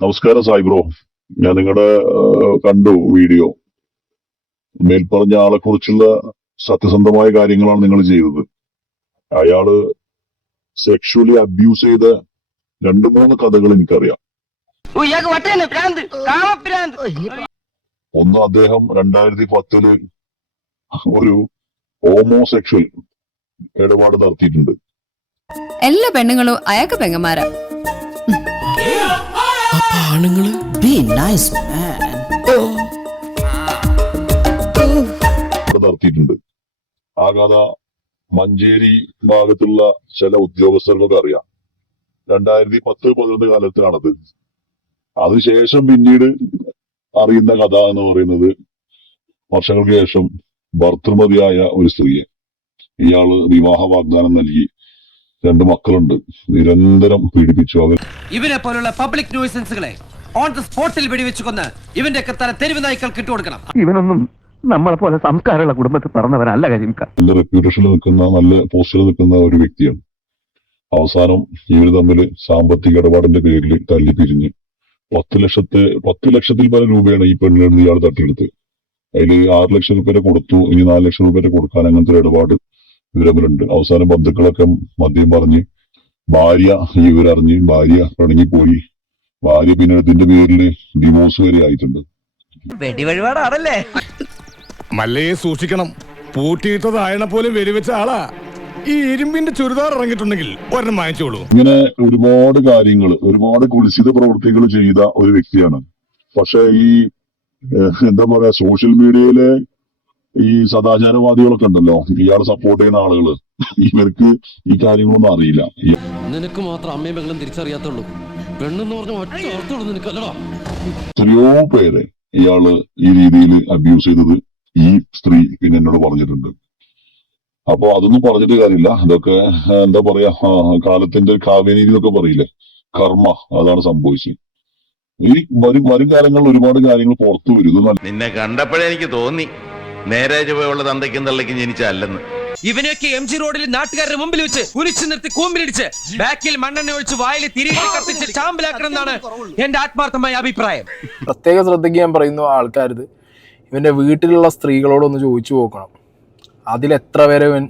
നമസ്കാരം സായി ബ്രോ. ഞാൻ നിങ്ങളുടെ കണ്ടു വീഡിയോ. മേൽപ്പറഞ്ഞ ആളെ കുറിച്ചുള്ള സത്യസന്ധമായ കാര്യങ്ങളാണ് നിങ്ങൾ ചെയ്തത്. അയാള് സെക്ഷുവലി അബ്യൂസ് ചെയ്ത 2-3 കഥകൾ എനിക്കറിയാം. ഒന്ന്, അദ്ദേഹം 2010 ഒരു ഹോമോസെക്ഷൽ ഇടപാട് നടത്തിയിട്ടുണ്ട്. എല്ലാ പെണ്ണുങ്ങളും അയാൾക്ക് പെങ്ങന്മാരാ. നടത്തിയിട്ടുണ്ട്. ആ കഥ മഞ്ചേരി ഭാഗത്തുള്ള ചില ഉദ്യോഗസ്ഥർക്കൊക്കെ അറിയാം. 2010-11 കാലത്താണത്. അതിനുശേഷം പിന്നീട് അറിയുന്ന കഥ എന്ന് പറയുന്നത് വർഷങ്ങൾക്ക് ശേഷം ഭർത്തൃമതിയായ ഒരു സ്ത്രീയെ ഇയാള് വിവാഹ വാഗ്ദാനം നൽകി 2 മക്കളുണ്ട്, നിരന്തരം പീഡിപ്പിച്ചു. ഇവനെ പോലുള്ള പബ്ലിക് ന്യൂസൻസുകളെ ഓൺ ദ സ്പോട്ടിൽ വെടിവെച്ച് കൊന്ന് ഇവന്റെ ഒക്കെ തല തെരുവ് നായ്ക്കൾക്ക് ഇട്ടുകൊടുക്കണം. ഇവനൊന്നും നമ്മളെ പോലെ സംസ്കാരമുള്ള കുടുംബത്തിൽ പറഞ്ഞവരല്ല കരിമിക്ക. നല്ല റെപ്യൂട്ടേഷനിൽ നിൽക്കുന്ന, നല്ല പോസ്റ്റിൽ നിൽക്കുന്ന ഒരു വ്യക്തിയാണ്. അവസാനം ഇവര് തമ്മിൽ സാമ്പത്തിക ഇടപാടിന്റെ പേരിൽ തല്ലിപ്പിരിഞ്ഞ് 10 ലക്ഷത്തിൽ പല രൂപയാണ് ഈ പെണ്ണിന് ഇയാൾ തട്ടിയെടുത്ത്. അതിൽ 6 ലക്ഷം രൂപ കൊടുത്തു, ഇനി 4 ലക്ഷം രൂപ കൊടുക്കാൻ അങ്ങനത്തെ ഒരു ഇടപാട് ഇവരമ്മിലുണ്ട്. അവസാനം ബന്ധുക്കളൊക്കെ മദ്യം പറഞ്ഞ് ഭാര്യ ഇവരറിഞ്ഞ് ഭാര്യ പിണങ്ങിപ്പോയി. ഭാര്യ പിന്നെ ഇതിന്റെ പേരിൽ ഡിവോഴ്സ് വരെ ആയിട്ടുണ്ട്. വെടിവഴിപാടാണല്ലേ. മല്ലയെ സൂക്ഷിക്കണം. പൂട്ടിയിട്ടതായണ പോലും വെടിവെച്ച ആളാ. ഈ ഇരുമ്പിന്റെ ചുരിദാർ ഇറങ്ങിയിട്ടുണ്ടെങ്കിൽ ഒരെണ്ണം വാങ്ങിച്ചോളൂ. ഇങ്ങനെ ഒരുപാട് കാര്യങ്ങൾ, ഒരുപാട് കുൽസിത പ്രവൃത്തികൾ ചെയ്ത ഒരു വ്യക്തിയാണ്. പക്ഷെ ഈ എന്താ പറയാ, സോഷ്യൽ മീഡിയയിലെ ഈ സദാചാരവാദികളൊക്കെ ഉണ്ടല്ലോ, ഇയാളെ സപ്പോർട്ട് ചെയ്യുന്ന ആളുകള്, ഇവർക്ക് ഈ കാര്യങ്ങളൊന്നും അറിയില്ല. നിനക്ക് മാത്രം അമ്മയും മകളും തിരിച്ചറിയാത്തുള്ളൂ. പെണ്ണെന്ന് പറഞ്ഞ ഒറ്റ ഓർത്തുള്ളൂ നിനക്കല്ലടാ. എത്രയോ പേരെ ഇയാള് ഈ രീതിയിൽ അബ്യൂസ് ചെയ്തത് ഈ സ്ത്രീ പിന്നെ എന്നോട് പറഞ്ഞിട്ടുണ്ട്. അപ്പൊ അതൊന്നും പറഞ്ഞിട്ട് കാര്യമില്ല. ഇതൊക്കെ എന്താ പറയാ, കാലത്തിന്റെ കാവ്യനീതി എന്നൊക്കെ പറയില്ലേ, കർമ്മ, അതാണ് സംഭവിച്ചത്. ഈ വരും കാലങ്ങളിൽ ഒരുപാട് കാര്യങ്ങൾ പുറത്തു വരും. നിന്നെ കണ്ടപ്പോഴേ എനിക്ക് തോന്നി നേരെ ചുവയുള്ള തന്തയ്ക്കും തള്ളയ്ക്കും ജനിച്ചല്ലെന്ന്. ഇവനൊക്കെ MG റോഡിൽ നാട്ടുകാരുടെ മുമ്പിൽ വെച്ച് കുലിച്ചു നിർത്തി കൂമ്പിലിടിച്ച് ബാക്കിൽ മണ്ണെണ്ണ ഒഴിച്ച് വായിൽ തിരികെ കത്തിച്ച് ചാമ്പലാക്കണം എന്നാണ് എന്റെ ആത്മാർത്ഥമായ അഭിപ്രായം. പ്രത്യേകം ശ്രദ്ധിക്കാൻ പറയുന്നു ആൾക്കാരത്. ഇവന്റെ വീട്ടിലുള്ള സ്ത്രീകളോടൊന്ന് ചോദിച്ചു നോക്കണം, അതിലെത്ര പേരെ ഇവൻ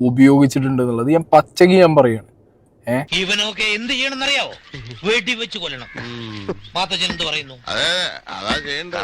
ഉപയോഗിച്ചിട്ടുണ്ട് എന്നുള്ളത്. ഞാൻ പച്ചക്ക് ഞാൻ പറയാണ്. ഇവനൊക്കെ എന്ത് ചെയ്യണമെന്നറിയാവോ? വീട്ടിൽ വെച്ച് കൊല്ലണം. മാത്തച്ഛൻ എന്ത് പറയുന്നു? അതാ ചെയ്യണ്ട.